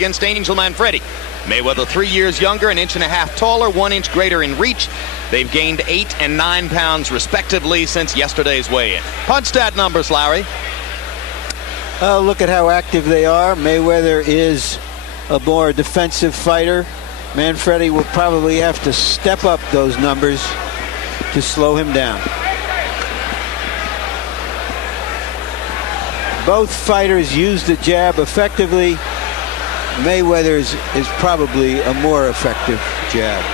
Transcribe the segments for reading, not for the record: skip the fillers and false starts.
against Angel Manfredy. Mayweather 3 years younger, an inch and a half taller, 1 inch greater in reach. They've gained 8 and 9 pounds respectively since yesterday's weigh-in. Punch stat numbers, Larry. Look at how active they are. Mayweather is a more defensive fighter. Manfredy will probably have to step up those numbers to slow him down. Both fighters use the jab effectively. Mayweather's is probably a more effective jab.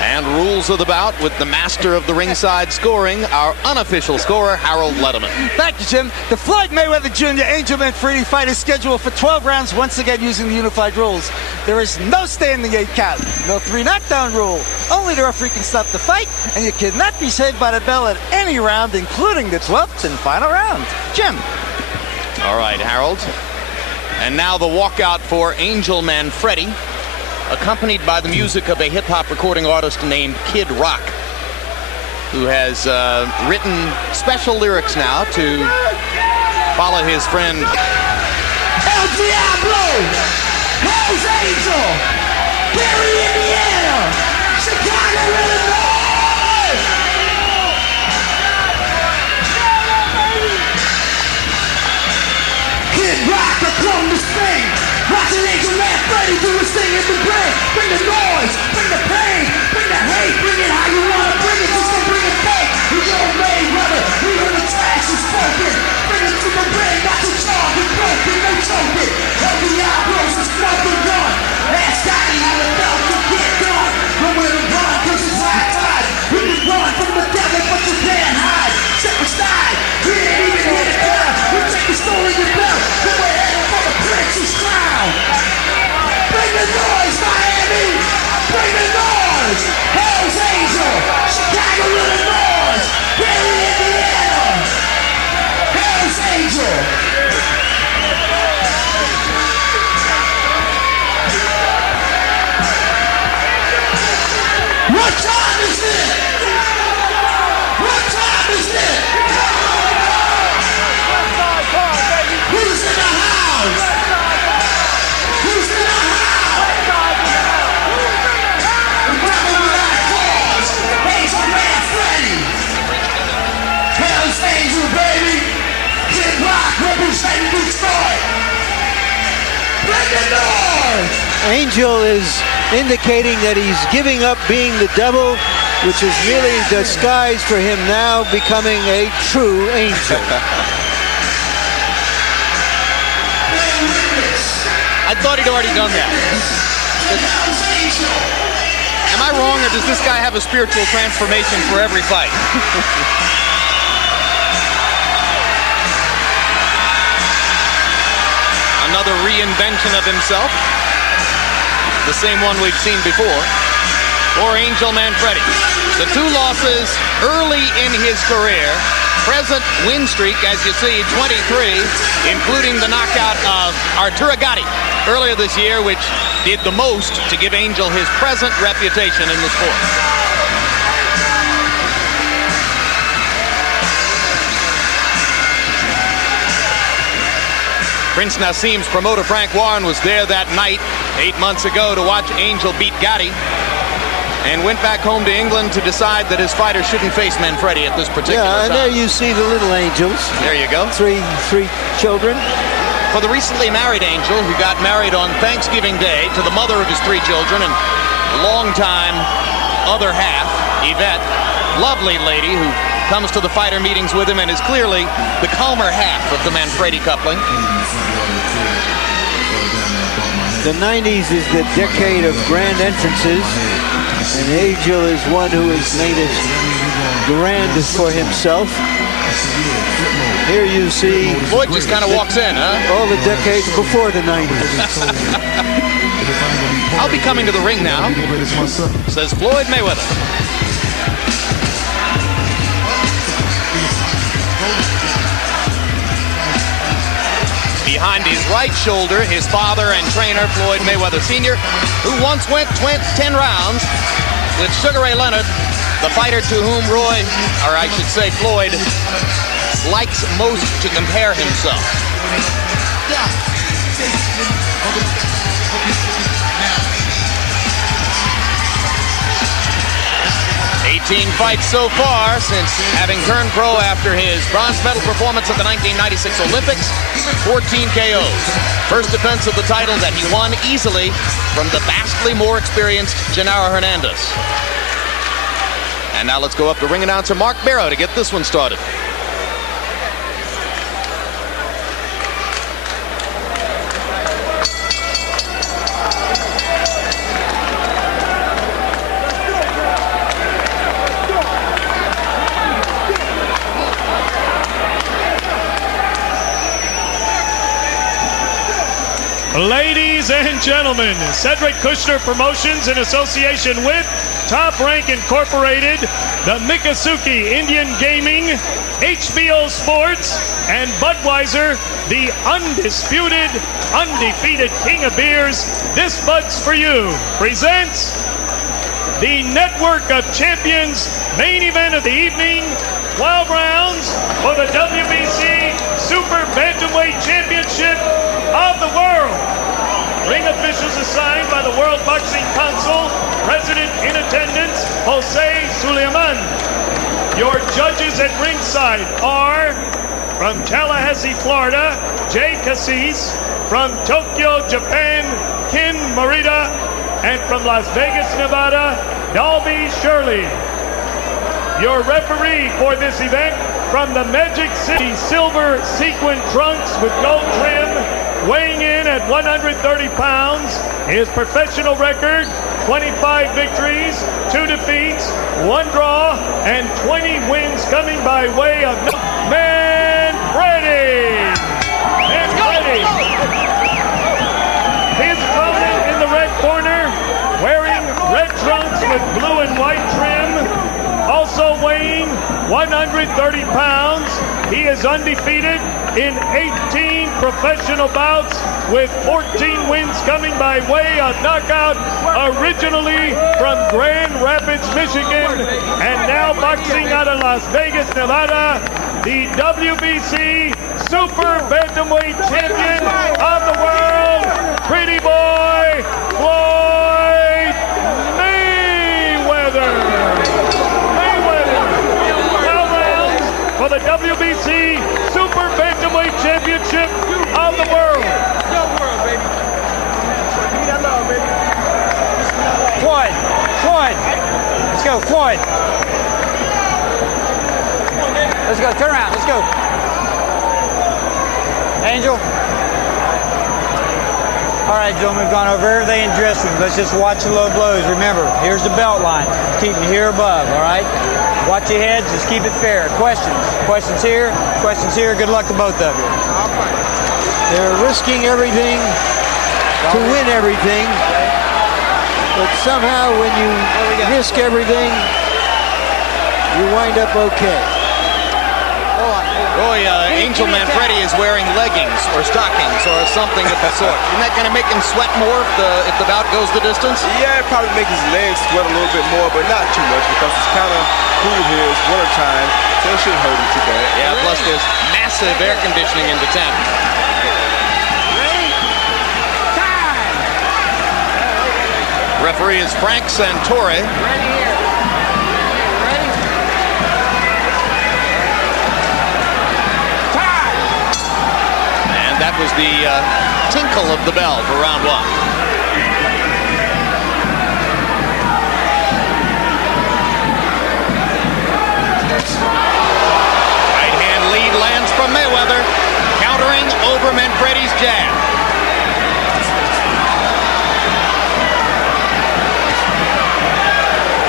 And rules of the bout with the master of the ringside scoring, our unofficial scorer, Harold Letterman. Thank you, Jim. The Floyd Mayweather Jr. Angel Manfredy fight is scheduled for 12 rounds, once again using the unified rules. There is no standing 8 count, no 3 knockdown rule. Only the referee can stop the fight, and you cannot be saved by the bell at any round, including the 12th and final round. Jim. All right, Harold. And now the walkout for Angel Manfredy, accompanied by the music of a hip-hop recording artist named Kid Rock, who has written special lyrics now to follow his friend. El Diablo, Hell's Angel, Gary, Indiana, Chicago, Illinois. Kid Rock, I come to sing. Watching Angel Manfredy do his thing in the brain. Bring the noise, bring the pain, bring the hate, bring it how you wanna bring it, just don't bring it fake. We don't Mayweather, we hear the trash is spoken. Bring it to the ring, not to charge, we broken, no choking. El Diablo's is smoking gun. Ask Scotty how the belt can get done. Nowhere to run, cause it's high tide. We can run from the devil, but you can't hide. Step aside, we ain't even here to come. We take the story to belt. Go ahead for the Prince's crown. Bring the noise, Miami! Bring the noise! Hell's Angel! Chicago, Illinois! Gary, Indiana! Hell's Angel! What time is it? What time is it? Who's in the house? Who's in the house? The rebel without cause, Angel Manfredy. Hell's Angel, baby. Kid Rock representing Detroit. Bring the noise. Angel is indicating that he's giving up being the devil, which is really disguised for him now becoming a true angel. I thought he'd already done that. Am I wrong, or does this guy have a spiritual transformation for every fight? Another reinvention of himself. The same one we've seen before. For Angel Manfredy. The 2 losses early in his career. Present win streak, as you see, 23, including the knockout of Arturo Gatti earlier this year, which did the most to give Angel his present reputation in the sport. Prince Nassim's promoter Frank Warren was there that night 8 months ago to watch Angel beat Gatti, and went back home to England to decide that his fighter shouldn't face Manfredy at this particular time. And there you see the little angels. There you go. Three children. For the recently married Angel, who got married on Thanksgiving Day to the mother of his 3 children and longtime other half, Yvette, lovely lady who comes to the fighter meetings with him and is clearly the calmer half of the Manfredy coupling. The 90s is the decade of grand entrances, and Angel is one who has made it grand for himself. Here you see Floyd just kind of walks in, huh? all the decades before the 90s. I'll be coming to the ring now, says Floyd Mayweather. Behind his right shoulder, his father and trainer, Floyd Mayweather Sr., who once went 10 rounds with Sugar Ray Leonard, the fighter to whom Roy, or I should say Floyd, likes most to compare himself. 14 fights so far since having turned pro after his bronze medal performance at the 1996 Olympics. 14 KOs. First defense of the title that he won easily from the vastly more experienced Genaro Hernandez. And now let's go up to ring announcer Mark Barrow to get this one started. Ladies and gentlemen, Cedric Kushner Promotions in association with Top Rank Incorporated, the Miccosukee Indian Gaming, HBO Sports, and Budweiser, the undisputed, undefeated king of beers, This Bud's For You, presents the Network of Champions main event of the evening, 12 rounds for the WBC Super Bantamweight Championship of the world. Ring officials assigned by the World Boxing Council, President in attendance, Jose Suleiman. Your judges at ringside are from Tallahassee, Florida, Jay Cassis, from Tokyo, Japan, Ken Morita, and from Las Vegas, Nevada, Dalby Shirley. Your referee for this event from the Magic City silver sequin trunks with gold trim, weighing in at 130 pounds, his professional record, 25 victories, 2 defeats, 1 draw, and 20 wins coming by way of Manfredy. Manfredy. His opponent in the red corner, wearing red trunks with blue and white trim, also weighing 130 pounds. He is undefeated in 18 professional bouts with 14 wins coming by way of knockout, originally from Grand Rapids, Michigan, and now boxing out of Las Vegas, Nevada, the WBC Super Bantamweight Champion of the world, Pretty Boy Floyd Mayweather. For the WBC Super Bantamweight Championship of the world. Floyd, let's go, Floyd. Let's go, turn around, let's go. Angel. All right, gentlemen, we've gone over everything in dressing room. Let's just watch the low blows. Remember, here's the belt line. Keep them here above, all right? Watch your heads, just keep it fair. Questions? Questions here, questions here. Good luck to both of you. They're risking everything to win everything. But somehow when you risk everything, you wind up okay. Boy, Angel Manfredy is wearing leggings or stockings or something of the sort. Isn't that going to make him sweat more if the bout goes the distance? Yeah, it probably make his legs sweat a little bit more, but not too much because it's kind of cool here. It's winter time, so it shouldn't hurt him too bad. Yeah, plus there's massive air conditioning in the tent. Referee is Frank Santore. That was the tinkle of the bell for round 1. Right hand lead lands from Mayweather, countering over Manfredy's jab.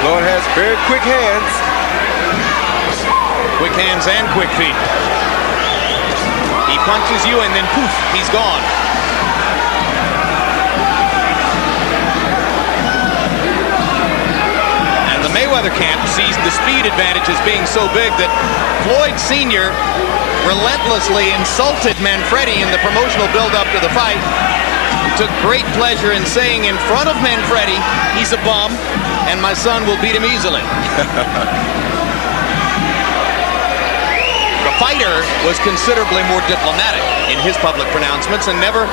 Floyd has very quick hands. Quick hands and quick feet. He punches you and then poof, he's gone. And the Mayweather camp sees the speed advantage as being so big that Floyd Sr. relentlessly insulted Manfredy in the promotional build-up to the fight. He took great pleasure in saying in front of Manfredy, he's a bum, and my son will beat him easily. The fighter was considerably more diplomatic in his public pronouncements and never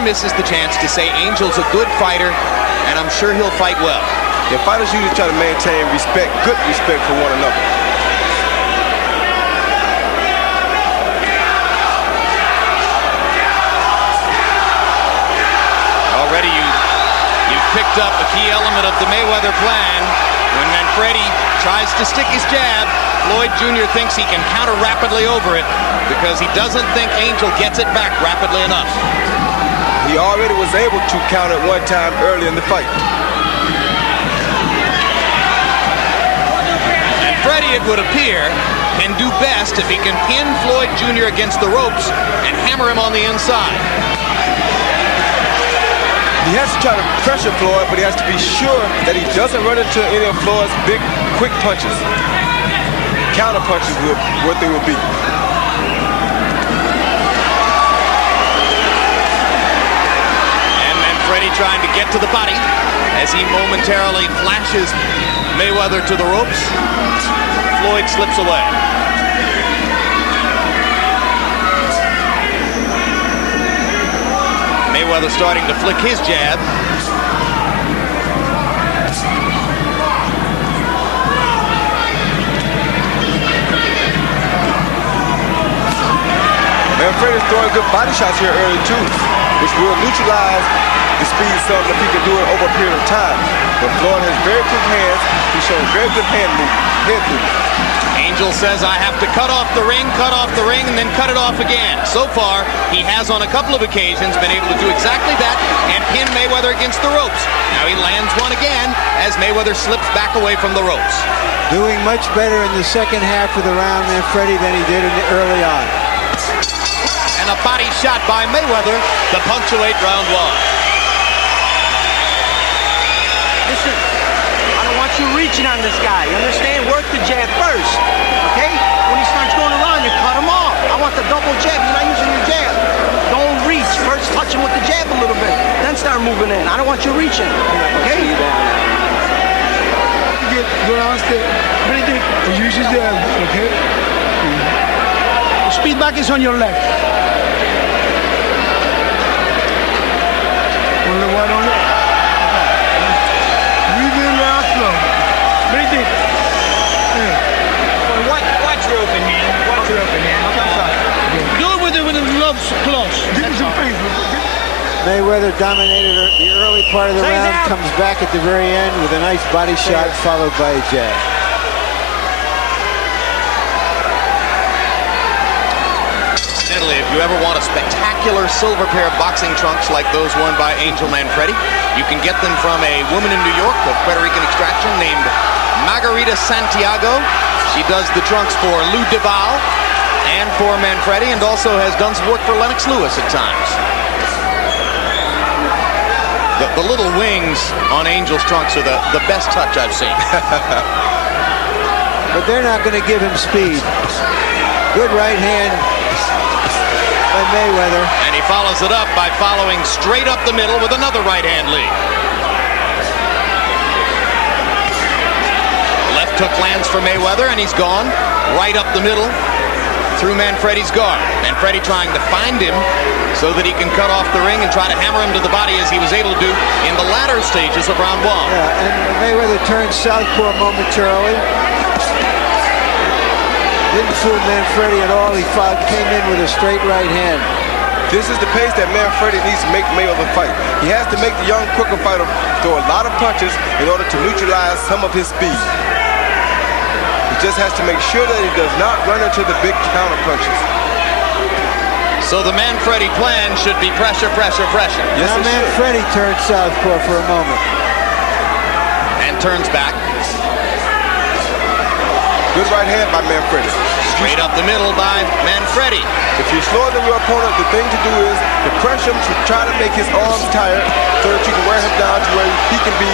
misses the chance to say Angel's a good fighter, and I'm sure he'll fight well. And fighters usually try to maintain respect, good respect for one another. Already you've picked up a key element of the Mayweather plan. When Manfredy tries to stick his jab, Floyd Jr. thinks he can counter rapidly over it because he doesn't think Angel gets it back rapidly enough. He already was able to counter one time early in the fight. Manfredy, it would appear, can do best if he can pin Floyd Jr. against the ropes and hammer him on the inside. He has to try to pressure Floyd, but he has to be sure that he doesn't run into any of Floyd's big, quick punches. Counter punches what they will be. And Manfredy trying to get to the body as he momentarily flashes Mayweather to the ropes. Floyd slips away. Mayweather starting to flick his jab. Manfredy's throwing good body shots here early too, which will neutralize the speed some if he can do it over a period of time. But Floyd has very quick hands. He's shown very good head movement. Angel says, I have to cut off the ring, and then cut it off again. So far, he has on a couple of occasions been able to do exactly that and pin Mayweather against the ropes. Now he lands one again as Mayweather slips back away from the ropes. Doing much better in the second half of the round, Manfredy, than he did early on. And a body shot by Mayweather to punctuate round one. Listen, I don't want you reaching on this guy. You understand? Work the jab first, okay? When he starts going around, you cut him off. I want the double jab. You're not using your jab. Don't reach. First touch him with the jab a little bit. Then start moving in. I don't want you reaching, okay? Go downstairs. Use your jab, okay? The speed back is on your left. On the right on it. Breathe in now slow. Breathe deep. Watch your open hand. Watch your open hand. Okay, I'm sorry. Do it with the gloves close. Give me some face. Mayweather dominated the early part of the round, comes back at the very end with a nice body shot followed by a jab. Incidentally, if you ever want a spectacular silver pair of boxing trunks like those worn by Angel Manfredy, you can get them from a woman in New York of Puerto Rican extraction named Margarita Santiago. She does the trunks for Lou Duval and for Manfredy, and also has done some work for Lennox Lewis at times. The little wings on Angel's trunks are the best touch I've seen. But they're not going to give him speed. Good right hand by Mayweather. And he follows it up by following straight up the middle with another right hand lead. Left hook lands for Mayweather, and he's gone right up the middle through Manfredy's guard. Manfredy trying to find him so that he can cut off the ring and try to hammer him to the body as he was able to do in the latter stages of round one. Yeah, and Mayweather turned southpaw momentarily. Didn't fool Manfredy at all. He came in with a straight right hand. This is the pace that Manfredy needs to make Mayweather fight. He has to make the young, quicker fighter throw a lot of punches in order to neutralize some of his speed. He just has to make sure that he does not run into the big counter punches. So the Manfredy plan should be pressure, pressure, pressure. Yes, now Manfredy turned southpaw for a moment. And turns back. Good right hand by Manfredy. Straight up the middle by Manfredy. If you're slower than your opponent, the thing to do is to pressure him to try to make his arms tired so that you can wear him down to where he can be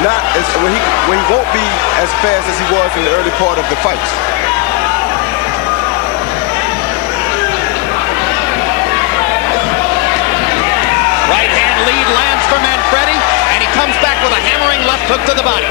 not as where he won't be as fast as he was in the early part of the fight. Right hand lead lands for Manfredy, and he comes back with a hammering left hook to the body.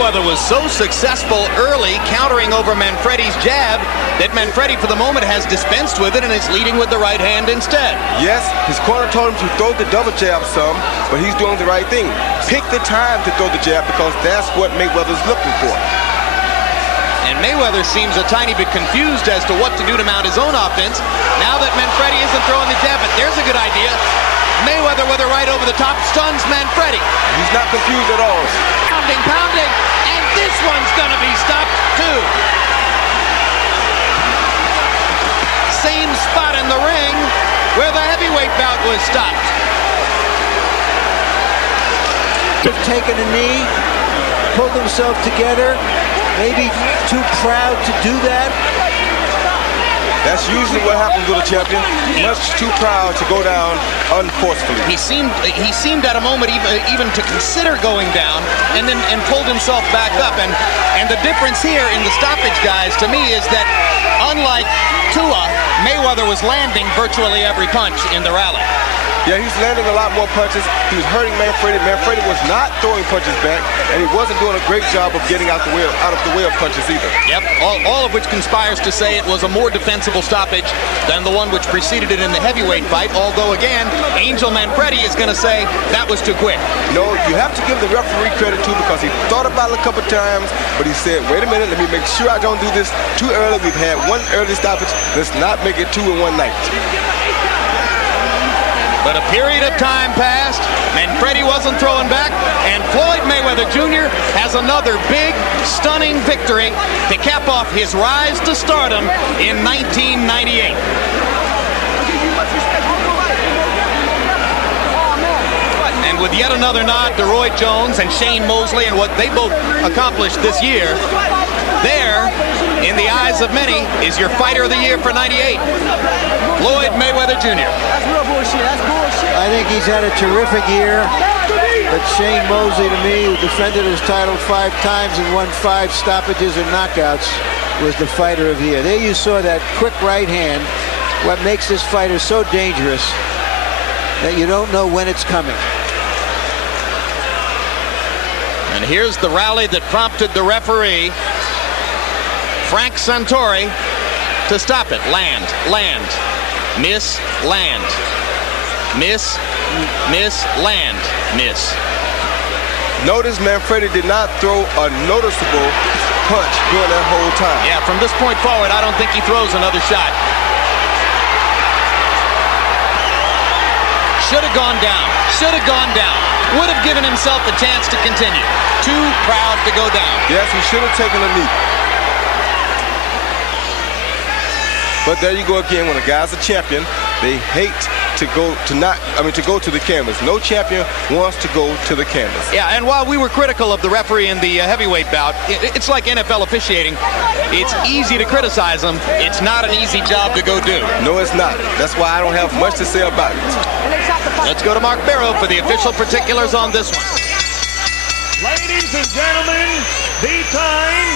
Mayweather was so successful early countering over Manfredi's jab that Manfredi for the moment has dispensed with it and is leading with the right hand instead. Yes, his corner told him to throw the double jab some, but he's doing the right thing. Pick the time to throw the jab because that's what Mayweather's looking for. And Mayweather seems a tiny bit confused as to what to do to mount his own offense now that Manfredi isn't throwing the jab, but there's a good idea. Mayweather with a right over the top stuns Manfredi. He's not confused at all. Pounding, and this one's gonna be stopped too. Same spot in the ring where the heavyweight bout was stopped. Taken a knee, pulled himself together, maybe too proud to do that. That's usually what happens with a champion. Much too proud to go down unforcefully. He seemed at a moment even to consider going down and pulled himself back up. And the difference here in the stoppage, guys, to me is that unlike Tua, Mayweather was landing virtually every punch in the rally. Yeah, he's landing a lot more punches. He was hurting Manfredi. Manfredi was not throwing punches back, and he wasn't doing a great job of getting out of the way of punches either. Yep, all of which conspires to say it was a more defensible stoppage than the one which preceded it in the heavyweight fight, although again, Angel Manfredi is going to say that was too quick. No, you have to give the referee credit too because he thought about it a couple times, but he said, wait a minute, let me make sure I don't do this too early. We've had one early stoppage. Let's not make it two in one night. But a period of time passed, Manfredi wasn't throwing back, and Floyd Mayweather Jr. has another big, stunning victory to cap off his rise to stardom in 1998. And with yet another nod to Roy Jones and Shane Mosley and what they both accomplished this year, there, in the eyes of many, is your fighter of the year for 98, Floyd Mayweather Jr. That's real bullshit. That's bullshit. I think he's had a terrific year. But Shane Mosley, to me, who defended his title 5 times and won 5 stoppages and knockouts, was the fighter of the year. There you saw that quick right hand, what makes this fighter so dangerous that you don't know when it's coming. And here's the rally that prompted the referee, Frank Santori, to stop it. Land, miss, land, miss, land, miss. Notice Manfredi did not throw a noticeable punch during that whole time. Yeah, from this point forward, I don't think he throws another shot. Should have gone down. Would have given himself a chance to continue. Too proud to go down. Yes, he should have taken a knee. But there you go again. When a guy's a champion, they hate to go to the canvas. No champion wants to go to the canvas. Yeah, and while we were critical of the referee in the heavyweight bout, it's like NFL officiating. It's easy to criticize them. It's not an easy job to go do. No, it's not. That's why I don't have much to say about it. Let's go to Mark Barrow for the official particulars on this one. Ladies and gentlemen, the time,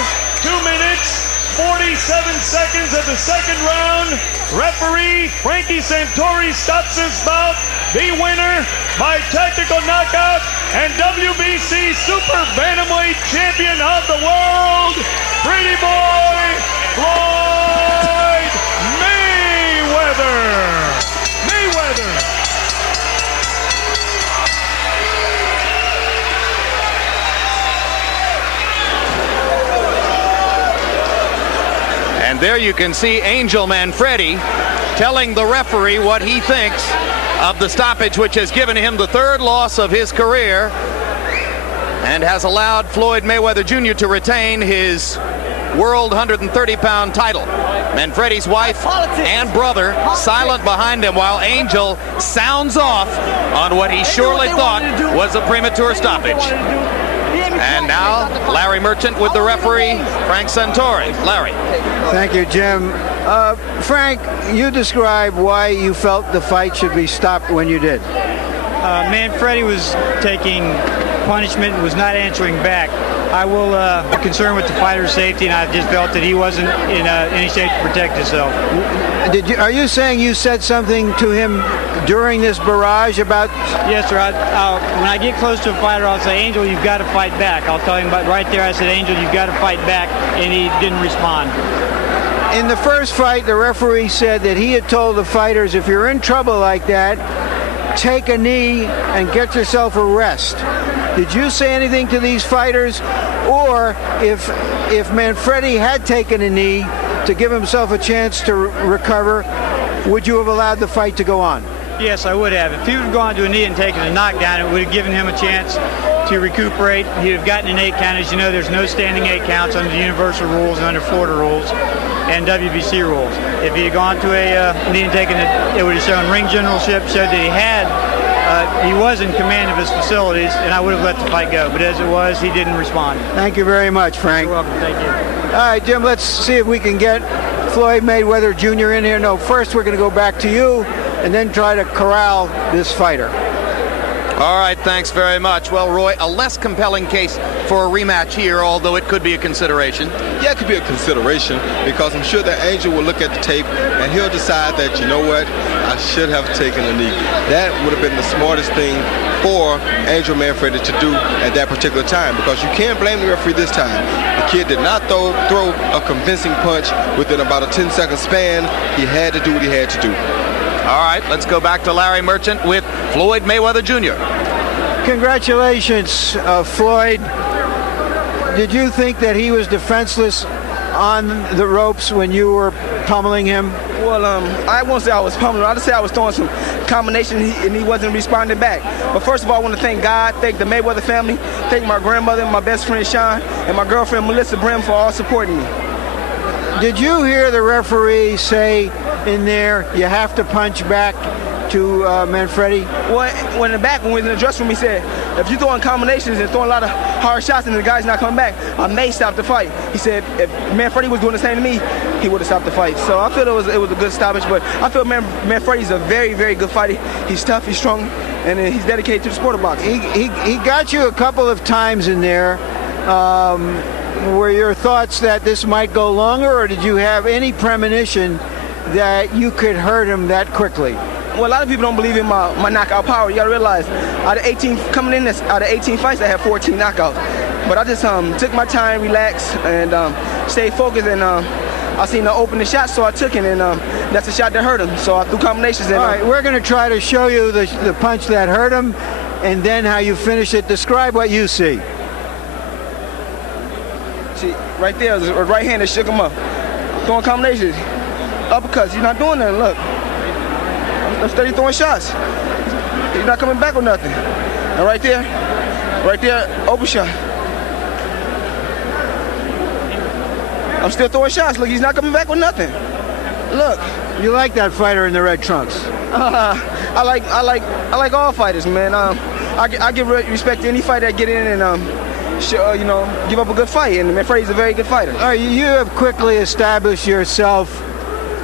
2 minutes, 47 seconds of the second round. Referee Frankie Santori stops this bout. The winner by technical knockout and WBC Super Bantamweight Champion of the World, Pretty Boy Floyd Mayweather. And there you can see Angel Manfredi telling the referee what he thinks of the stoppage, which has given him the 3rd loss of his career and has allowed Floyd Mayweather Jr. to retain his world 130-pound title. Manfredi's wife and brother silent behind him while Angel sounds off on what he surely thought was a premature stoppage. And now, Larry Merchant with the referee, Frank Santori. Larry. Thank you, Jim. Frank, you describe why you felt the fight should be stopped when you did. Manfredi was taking punishment and was not answering back. I will be concerned with the fighter's safety, and I just felt that he wasn't in any shape to protect himself. Are you saying you said something to him during this barrage about? Yes, sir. When I get close to a fighter, I'll say, Angel, you've got to fight back. I'll tell him, but right there I said, Angel, you've got to fight back, and he didn't respond. In the first fight, the referee said that he had told the fighters, if you're in trouble like that, take a knee and get yourself a rest. Did you say anything to these fighters? Or if Manfredy had taken a knee to give himself a chance to recover, would you have allowed the fight to go on? Yes, I would have. If he would have gone to a knee and taken a knockdown, it would have given him a chance to recuperate. He'd have gotten an 8 count. As you know, there's no standing 8 counts under the universal rules and under Florida rules and WBC rules. If he had gone to a knee and taken it, it would have shown ring generalship, showed that he was in command of his facilities, and I would have let the fight go. But as it was, he didn't respond. Thank you very much, Frank. You're welcome. Thank you. All right, Jim, let's see if we can get Floyd Mayweather Jr. in here. No, first we're going to go back to you and then try to corral this fighter. All right, thanks very much. Well, Roy, a less compelling case for a rematch here, although it could be a consideration. Yeah, it could be a consideration because I'm sure that Angel will look at the tape and he'll decide that, you know what, I should have taken a knee. That would have been the smartest thing for Angel Manfredy to do at that particular time, because you can't blame the referee this time. The kid did not throw a convincing punch within about a 10-second span. He had to do what he had to do. All right, let's go back to Larry Merchant with Floyd Mayweather Jr. Congratulations, Floyd. Did you think that he was defenseless on the ropes when you were pummeling him? Well, I won't say I was pummeling. I'll just say I was throwing some combination and he wasn't responding back. But first of all, I want to thank God, thank the Mayweather family, thank my grandmother, my best friend Sean, and my girlfriend Melissa Brim for all supporting me. Did you hear the referee say in there, you have to punch back to Manfredy? Well, when in the back, when we was in the dressing room, he said, if you're throwing combinations and throwing a lot of hard shots and the guy's not coming back, I may stop the fight. He said, if Manfredy was doing the same to me, he would have stopped the fight. So I feel it was a good stoppage, but I feel Manfredy's a very, very good fighter. He's tough, he's strong, and he's dedicated to the sport of boxing. He got you a couple of times in there. Were your thoughts that this might go longer, or did you have any premonition that you could hurt him that quickly? Well, a lot of people don't believe in my knockout power. You got to realize, out of 18 fights, I had 14 knockouts. But I just took my time, relaxed, and stayed focused. And I seen him open the shot, so I took it, and that's the shot that hurt him. So I threw combinations. And, all right, we're going to try to show you the punch that hurt him, and then how you finish it. Describe what you see. See, right there, the right hand that shook him up. Throwing combinations. Uppercuts, he's not doing nothing, look. I'm steady throwing shots. He's not coming back with nothing. And right there, open shot. I'm still throwing shots. Look, he's not coming back with nothing. Look. You like that fighter in the red trunks? I like all fighters, man. I give respect to any fighter that get in and give up a good fight. And Manfredy's a very good fighter. All right, you have quickly established yourself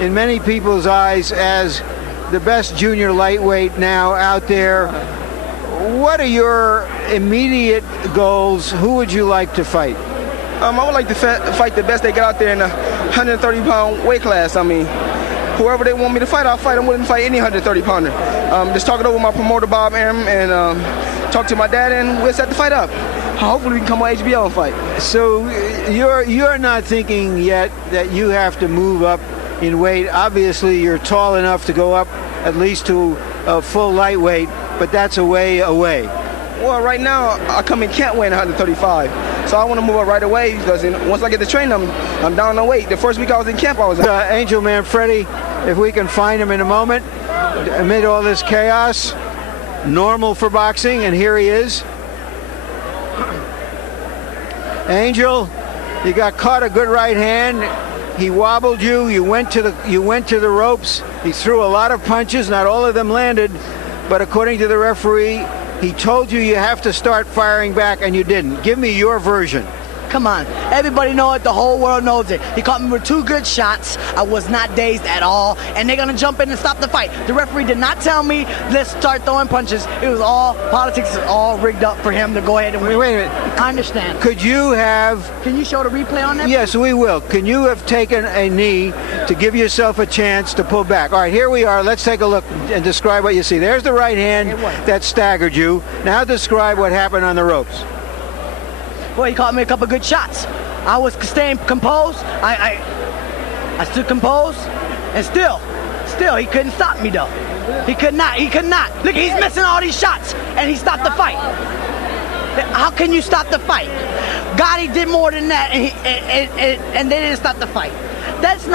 in many people's eyes as the best junior lightweight now out there. What are your immediate goals? Who would you like to fight? I would like to fight the best they got out there in the 130-pound weight class. I mean, whoever they want me to fight, I'll fight. I'm willing to fight any 130-pounder. Just talk it over with my promoter, Bob Arum, and talk to my dad, and we'll set the fight up. Hopefully we can come on HBO and fight. So you're not thinking yet that you have to move up in weight. Obviously, you're tall enough to go up at least to a full lightweight, but that's a way away. Well, right now, I come in camp weighing 135, so I want to move up right away because once I get to training, I'm down on weight. The first week I was in camp, I was... Angel Manfredy, if we can find him in a moment, amid all this chaos, normal for boxing, and here he is. Angel, you got caught a good right hand. He wobbled you. You went to the ropes. He threw a lot of punches. Not all of them landed, but according to the referee, he told you have to start firing back, and you didn't. Give me your version. Come on. Everybody know it. The whole world knows it. He caught me with 2 good shots. I was not dazed at all. And they're going to jump in and stop the fight. The referee did not tell me, let's start throwing punches. It was all, politics is all rigged up for him to go ahead and win. Wait a minute. I understand. Could you have... Can you show the replay on that? Yes, we will. Can you have taken a knee to give yourself a chance to pull back? All right, here we are. Let's take a look and describe what you see. There's the right hand that staggered you. Now describe what happened on the ropes. Well, he caught me a couple good shots. I was staying composed. I stood composed, and still, he couldn't stop me though. He could not. Look, he's missing all these shots, and he stopped the fight. How can you stop the fight? Gotti did more than that, and they didn't stop the fight. That's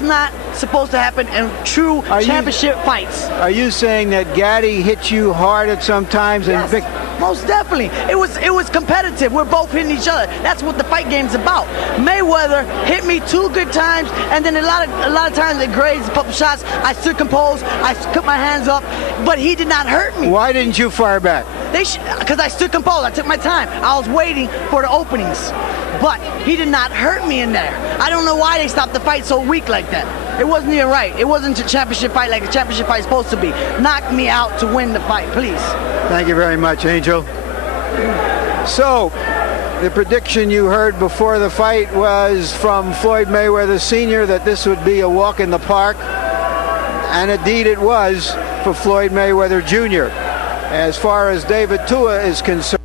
not supposed to happen in true championship fights. Are you saying that Gotti hit you hard at some times? Yes, most definitely. It was competitive. We're both hitting each other. That's what the fight game's about. Mayweather hit me 2 good times, and then a lot of times it grazed a couple shots. I stood composed. I put my hands up, but he did not hurt me. Why didn't you fire back? Because I stood composed. I took my time. I was waiting for the openings. But he did not hurt me in there. I don't know why they stopped the fight so weak like that. It wasn't even right. It wasn't a championship fight like a championship fight is supposed to be. Knock me out to win the fight, please. Thank you very much, Angel. So, the prediction you heard before the fight was from Floyd Mayweather Sr. that this would be a walk in the park. And indeed it was for Floyd Mayweather Jr. As far as David Tua is concerned,